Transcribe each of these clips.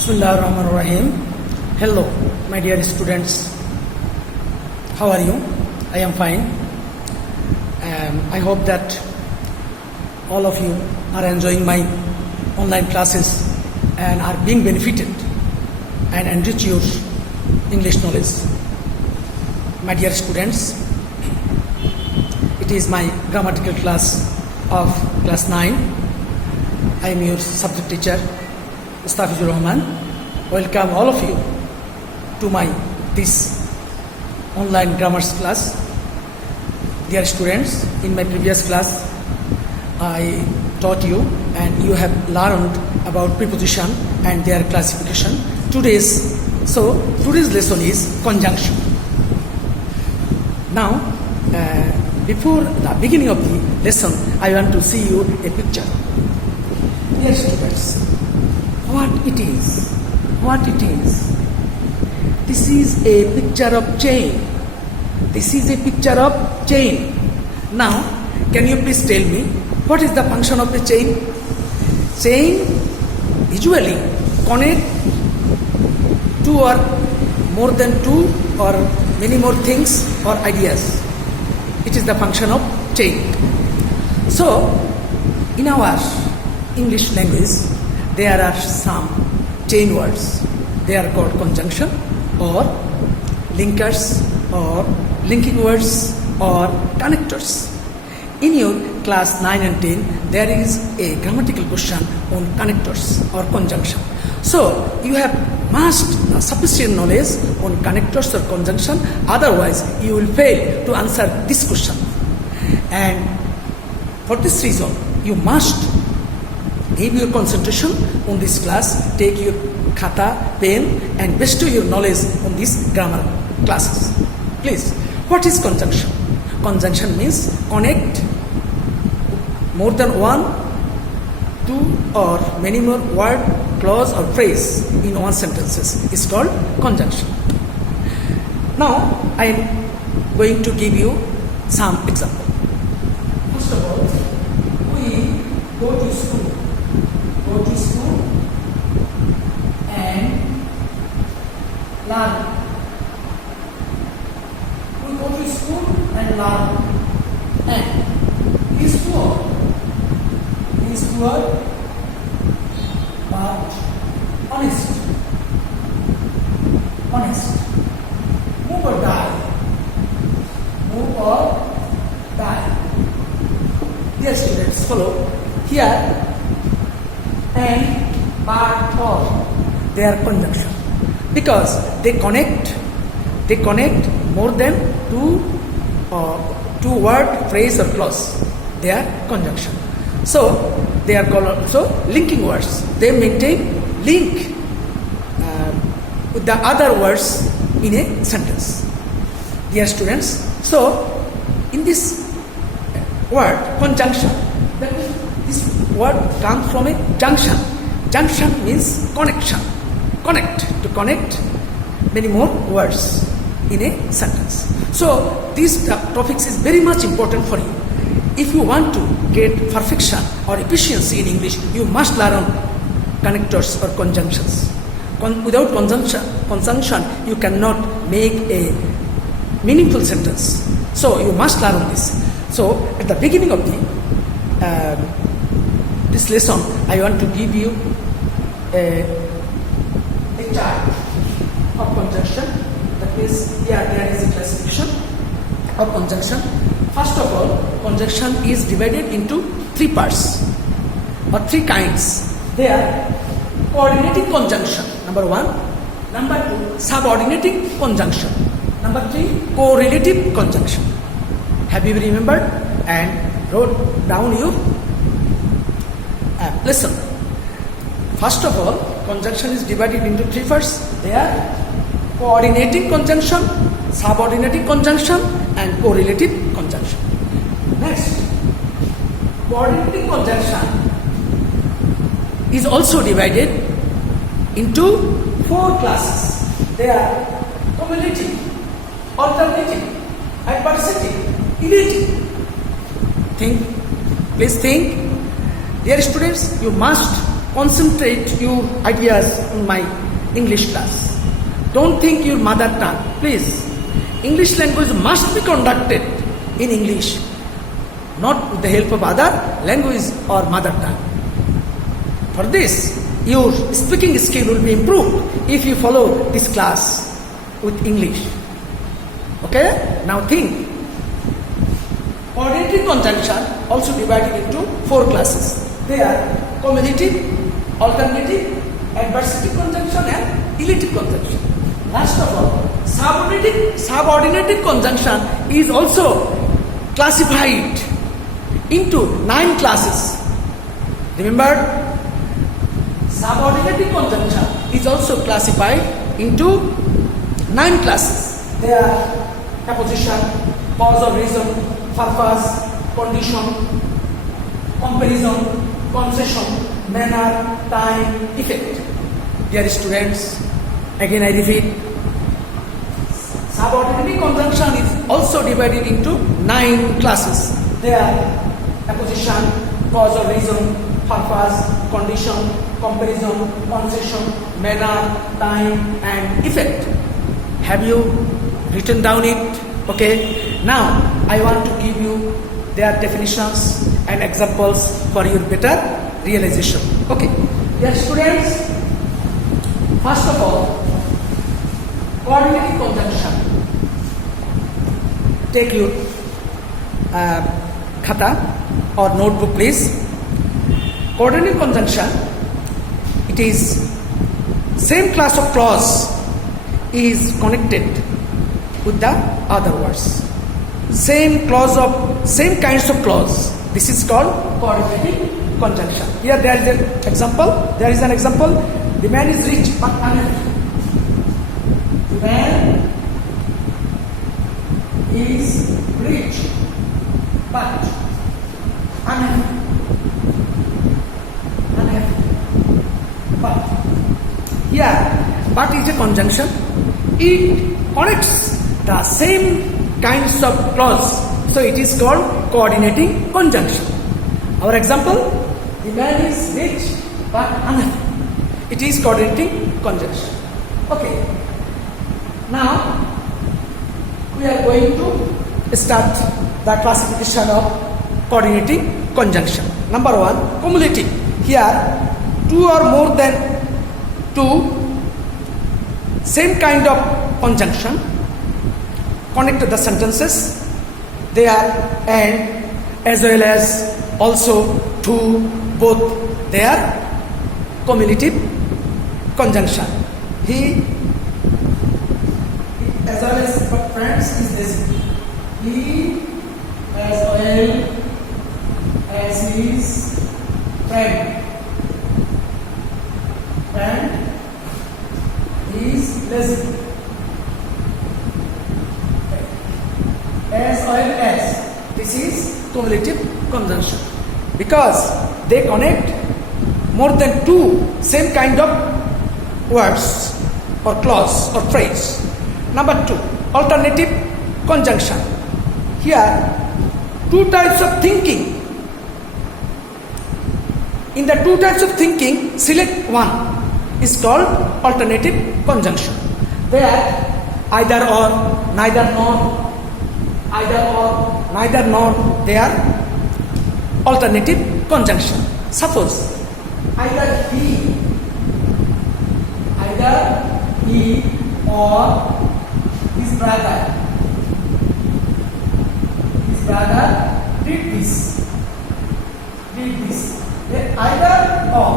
Bismillahirrahmanirrahim. Hello, my dear students. How are you? I am fine. I hope that all of you are enjoying my online classes and are being benefited and enrich your English knowledge. My dear students, it is my grammatical class of class 9. I am your subject teacher, Mustafizur Rahman. Welcome all of you to my this online grammar class. Dear students, in my previous class I taught you and you have learned about preposition and their classification. Today's lesson is conjunction. Now before the beginning of the lesson, I want to see you a picture. Dear students, what it is? This is a picture of chain. This is a picture of chain. Now, can you please tell me what is the function of the chain? Chain usually connect two or more than two or many more things or ideas. It is the function of chain. So, in our English language, there are some chain words. They are called conjunction or linkers or linking words or connectors. In your class 9 and 10, there is a grammatical question on connectors or conjunction. So, you have must sufficient knowledge on connectors or conjunction, otherwise you will fail to answer this question. And for this reason, you must give your concentration on this class, take your khata, pen and bestow your knowledge on these grammar classes. Please, what is conjunction? Conjunction means connect more than one, two or many more word, clause or phrase in one sentences. It's called conjunction. Now, I am going to give you some example. First of all, we go to school and learn. We go to school and learn. And he is poor, but honest. Move or die. Dear students, follow. Here and but or, they are conjunction because they connect more than two word, phrase or clause. They are conjunction. So they are called also linking words. They maintain link with the other words in a sentence. Dear students, so in this word conjunction, that means this word comes from a junction. Junction means connection. Connect many more words in a sentence. So this topics is very much important for you. If you want to get perfection or efficiency in English, you must learn connectors or conjunctions. Without conjunction, you cannot make a meaningful sentence. So you must learn this. So at the beginning of this lesson, I want to give you a chart of conjunction. That means here there is a classification of conjunction. First of all, conjunction is divided into three parts or three kinds. They are coordinating conjunction, number 1. Number 2, subordinating conjunction. Number 3, correlative conjunction. Have you remembered and wrote down your lesson? First of all, conjunction is divided into three parts. They are coordinating conjunction, subordinating conjunction and correlative conjunction. Next, coordinating conjunction is also divided into 4 classes. They are cumulative, alternative, adversative, relative. Please think. Dear students, you must concentrate your ideas on my English class. Don't think your mother tongue. Please, English language must be conducted in English, not with the help of other language or mother tongue. For this, your speaking skill will be improved if you follow this class with English. Okay? Now think. Coordinating conjunction also divided into 4 classes. They are cumulative, alternative, adversative conjunction and elative conjunction. Last of all, subordinating conjunction is also classified into 9 classes. Remember, subordinating conjunction is also classified into 9 classes. They are apposition, cause of reason, purpose, condition, comparison, concession, manner, time, effect. Dear students, again I repeat, subordinating conjunction is also divided into 9 classes. They are apposition, cause of reason, purpose, condition, comparison, concession, manner, time and effect. Have you written down it? Okay. Now I want to give you their definitions and examples for your better realization. Okay. Dear students, first of all, coordinating conjunction. Take your khata or notebook, please. Coordinating conjunction, it is same class of clause is connected with the other words. Same kinds of clause. This is called coordinating conjunction. Here there is an example. There is an example. The man is rich but unhappy. The man is rich but unhappy. But here, but is a conjunction. It connects the same kinds of clause. So it is called coordinating conjunction. Our example, the man is rich but unhappy. It is coordinating conjunction. Okay. Now we are going to start the classification of coordinating conjunction. Number 1, cumulative. Here 2 or more than 2 same kind of conjunction connect the sentences. They are and as well as also to, both. They are cumulative conjunction. He as well as friends is this. He as well as his friend. Friend is lazy. As well as, this is cumulative conjunction because they connect more than 2 same kind of words or clause or phrase. Number 2, alternative conjunction. Here 2 types of thinking. In the 2 types of thinking, select one is called alternative conjunction. They are either or, neither nor, either or, neither nor. They are alternative conjunction. Suppose either he or his brother did this. Either or.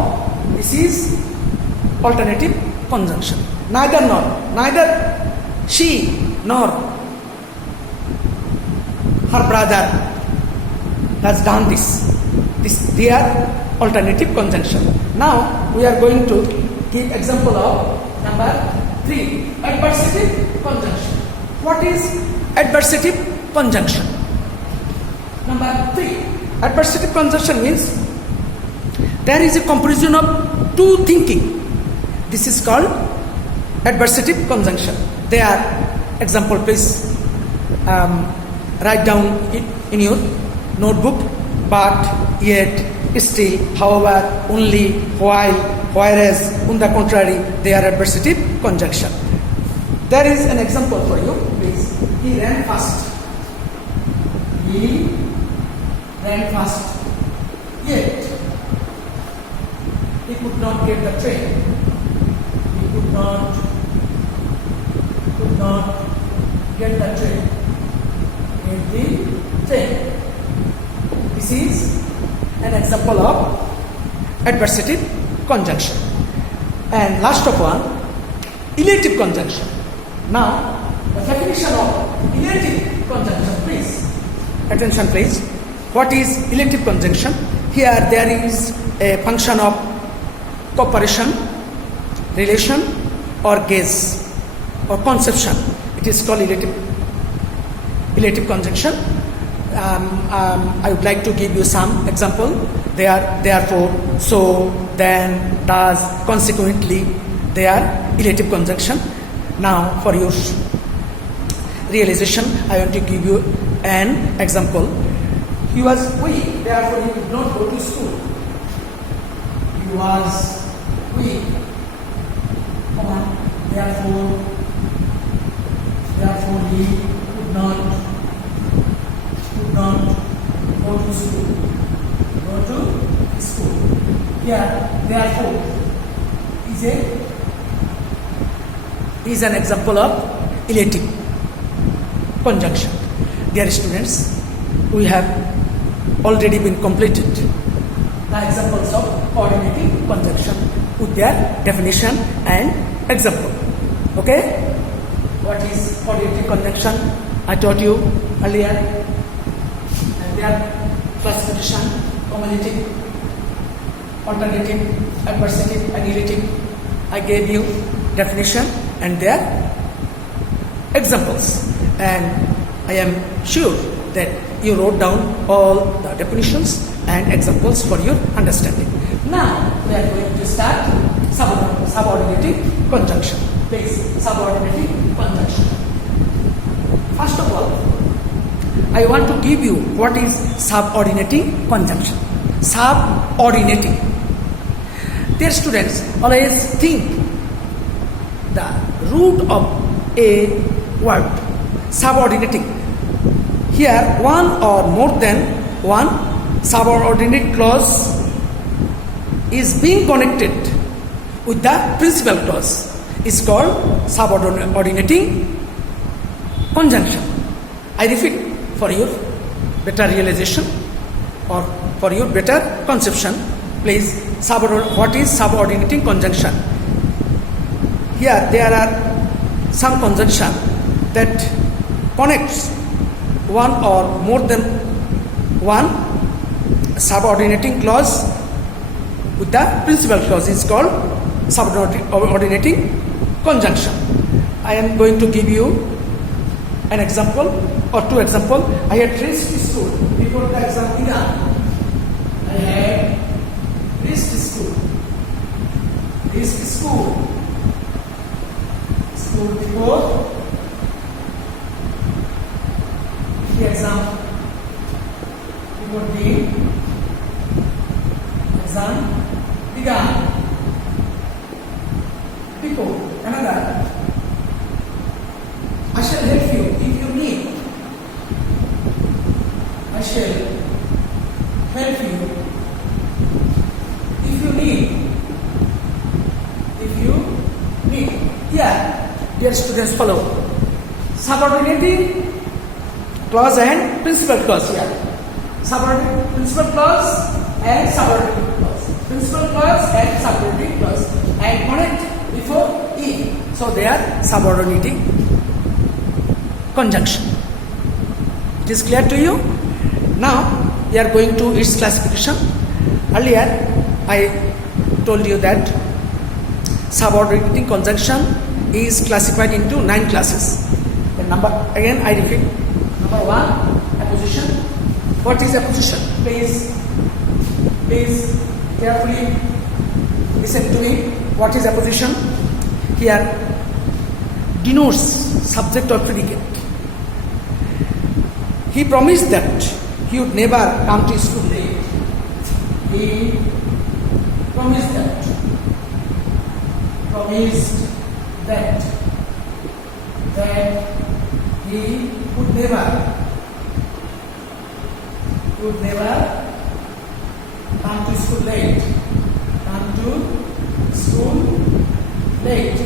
This is alternative conjunction. Neither nor. Neither she nor her brother has done this. They are alternative conjunction. Now we are going to give example of number 3, adversative conjunction. What is adversative conjunction? Number 3, adversative conjunction means there is a comparison of 2 thinking. This is called adversative conjunction. They are example, please write down it in your notebook. but, yet, still, however, only, while, whereas, on the contrary, they are adversative conjunction. There is an example for you, please. He ran fast. He ran fast. Yet, he could not get the train. He could not get the train. Get the train. This is an example of adversative conjunction. And last of one, elative conjunction. Now, the definition of elative conjunction, please. Attention, please. What is elative conjunction? Here there is a function of cooperation, relation, or gaze, or conception. It is called elative conjunction. I would like to give you some example. They are therefore, so, then, thus, consequently. They are elative conjunction. Now, for your realization, I want to give you an example. He was weak, therefore he could not go to school. He was weak, therefore he could not go to school. Here, therefore, is an example of elative conjunction. Dear students, we have already been completed the examples of coordinating conjunction with their definition and example. Okay? What is coordinating conjunction? I taught you earlier. And their classification, cumulative, alternative, adversative, and elative. I gave you definition and their examples. And I am sure that you wrote down all the definitions and examples for your understanding. Now we are going to start subordinating conjunction. Please, subordinating conjunction. First of all, I want to give you what is subordinating conjunction. Subordinating. Dear students, always think the root of a word. Subordinating. Here, one or more than one subordinate clause is being connected with the principal clause. Is called subordinating conjunction. I repeat for your better realization or for your better conception. Please, what is subordinating conjunction? Here there are some conjunction that connects one or more than one subordinating clause with the principal clause is called subordinating conjunction. I am going to give you an example or two examples. I had reached school before the exam began. I had reached school. School before the exam. Before the exam began. Before another. I shall help you if you need. I shall help you if you need. Yeah, dear students, follow. Subordinating clause and principal clause here. Principal clause and subordinate clause. Principal clause and subordinate clause. And connect before E. So they are subordinating conjunction. It is clear to you? Now we are going to its classification. Earlier I told you that subordinating conjunction is classified into 9 classes. The number, again I repeat. Number 1, apposition. What is apposition? Please carefully listen to me. What is apposition? Here denotes subject or predicate. He promised that he would never come to school late. He promised that. That he would never come to school late.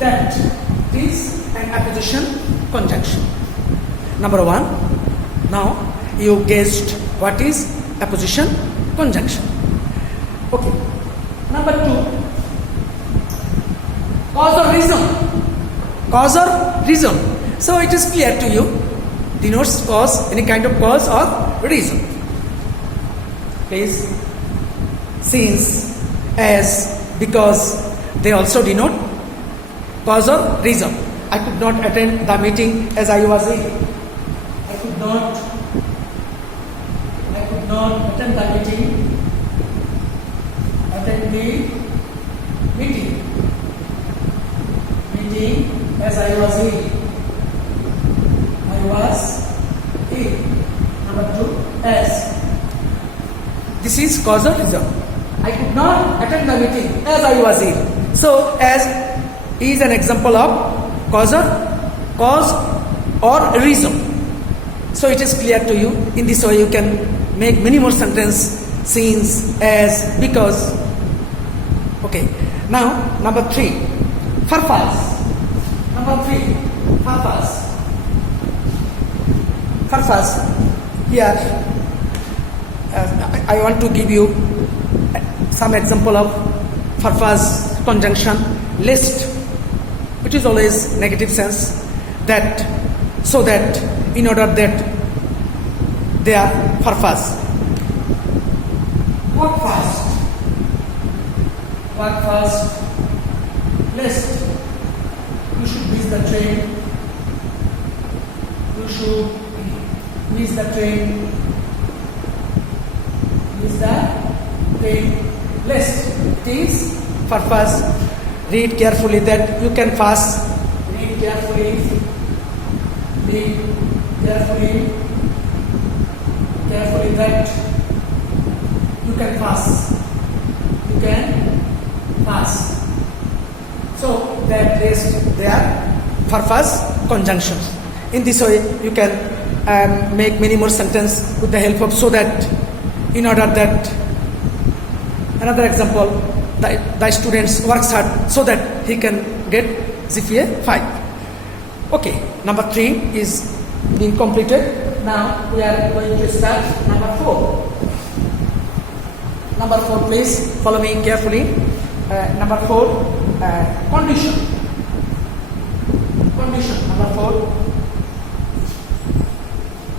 That is an apposition conjunction. Number one. Now you guessed what is apposition conjunction. Okay. Number two. Cause or reason. So it is clear to you. Denotes cause, any kind of cause or reason. Please. Since, as, because, they also denote cause or reason. I could not attend the meeting as I was ill. I could not attend the meeting as I was ill. Number two, as. This is cause or reason. I could not attend the meeting as I was ill. So, as is an example of cause or reason. So, it is clear to you. In this way, you can make many more sentences, since, as, because. Okay. Now, number three, purpose. Purpose. Here, I want to give you some example of purpose conjunction. Lest, it is always negative sense, that, so that, in order that, they are purpose. Walk fast, lest you should miss the train. Lest it is purpose. Read carefully that you can pass. Read carefully that you can pass. So that list, they are purpose conjunctions. In this way, you can make many more sentences with the help of, so that, in order that. Another example, the students works hard so that he can get GPA 5. Okay, number 3 is being completed. Now we are going to start number 4. Number 4, please follow me carefully. Number 4, condition. Number 4.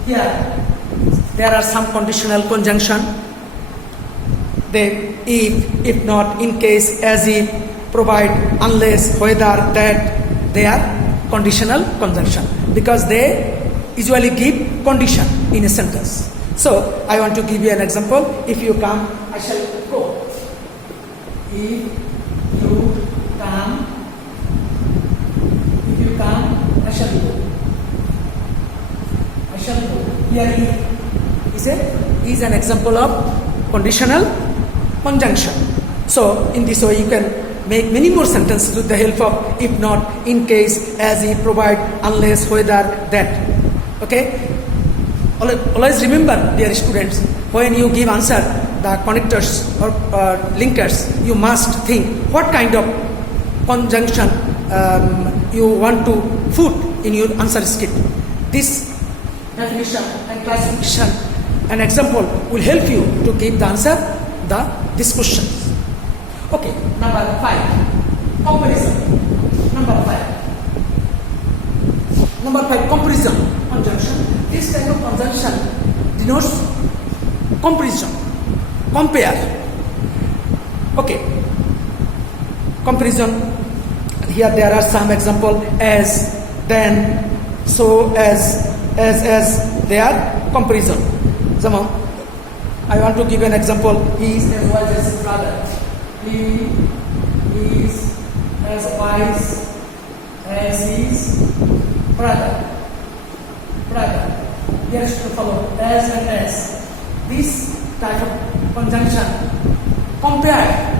Here, there are some conditional conjunction. They, if not, in case, as if, provide, unless, whether, that, they are conditional conjunction, because they usually give condition in a sentence. So, I want to give you an example. If you come, I shall go. If you come, I shall go. Here is an example of conditional conjunction. So, in this way, you can make many more sentences with the help of if not, in case, as if, provide, unless, whether, that. Okay? Always remember, dear students, when you give answer, the connectors or linkers, you must think what kind of conjunction you want to put in your answer script. This definition and classification and example will help you to give the answer this question. Okay, number 5, comparison. Number 5, comparison conjunction. This type of conjunction denotes comparison, compare. Okay, comparison. Here there are some example: as, then, so, as, they are comparison. I want to give an example. He is as wise as his brother. He is as wise as his brother. Here is to follow as and as. This type of conjunction compared.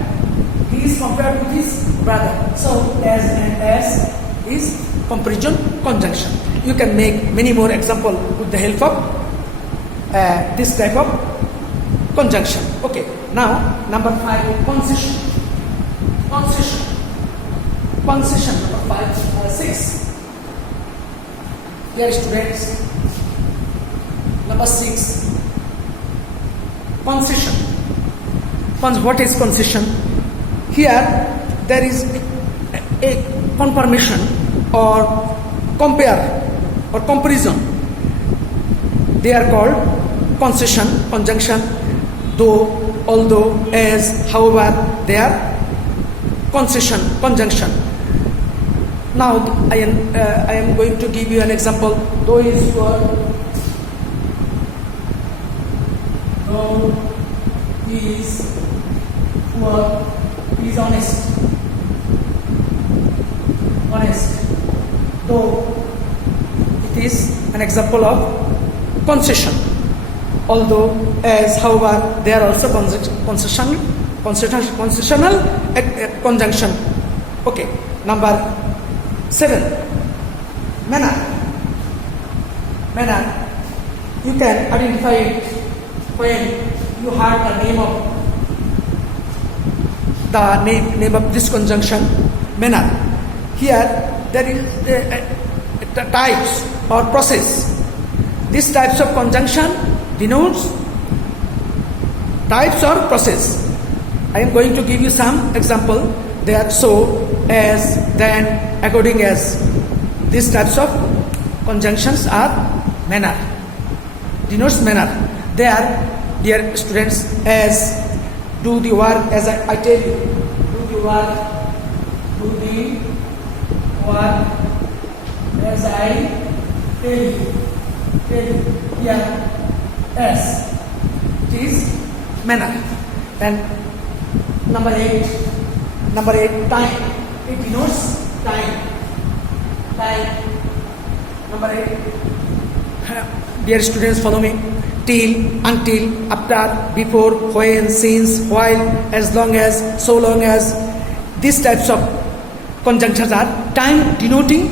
He is compared with his brother. So as and as is comparison conjunction. You can make many more examples with the help of this type of conjunction. Okay. Now number 5, concession. Concession. Concession number 5, 6. Here students. Number 6. Concession. What is concession? Here there is a confirmation or compare or comparison. They are called concession, conjunction, though, although, as, however. They are concession, conjunction. Now I am going to give you an example. Though is your, though is poor, is honest. Honest. Though it is an example of concession. Although, as, however, they are also concessional conjunction. Okay. Number 7. Manner. Manner. You can identify it when you heard the name of this conjunction. Manner. Here there is the types or process. These types of conjunction denotes types or process. I am going to give you some example. They are so, as, then, according as. These types of conjunctions are manner. Denotes manner. They are, dear students, as, do the work as I tell you. Do the work. Do the work as I tell you. Here, as. It is manner. And number 8, time. It denotes time. Number 8. Dear students, follow me. Till, until, after, before, when, since, while, as long as, so long as. These types of conjunctions are time denoting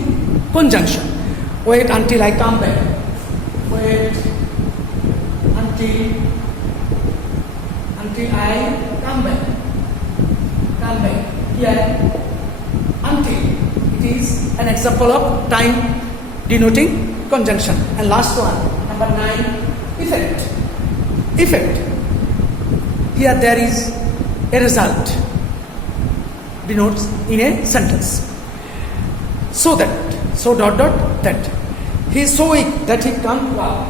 conjunction. Wait until I come back. Wait until I come back. Here, until. It is an example of time denoting conjunction. And last one, number 9, effect. Here there is a result. Denotes in a sentence. So that, that. He is so weak that he can't walk.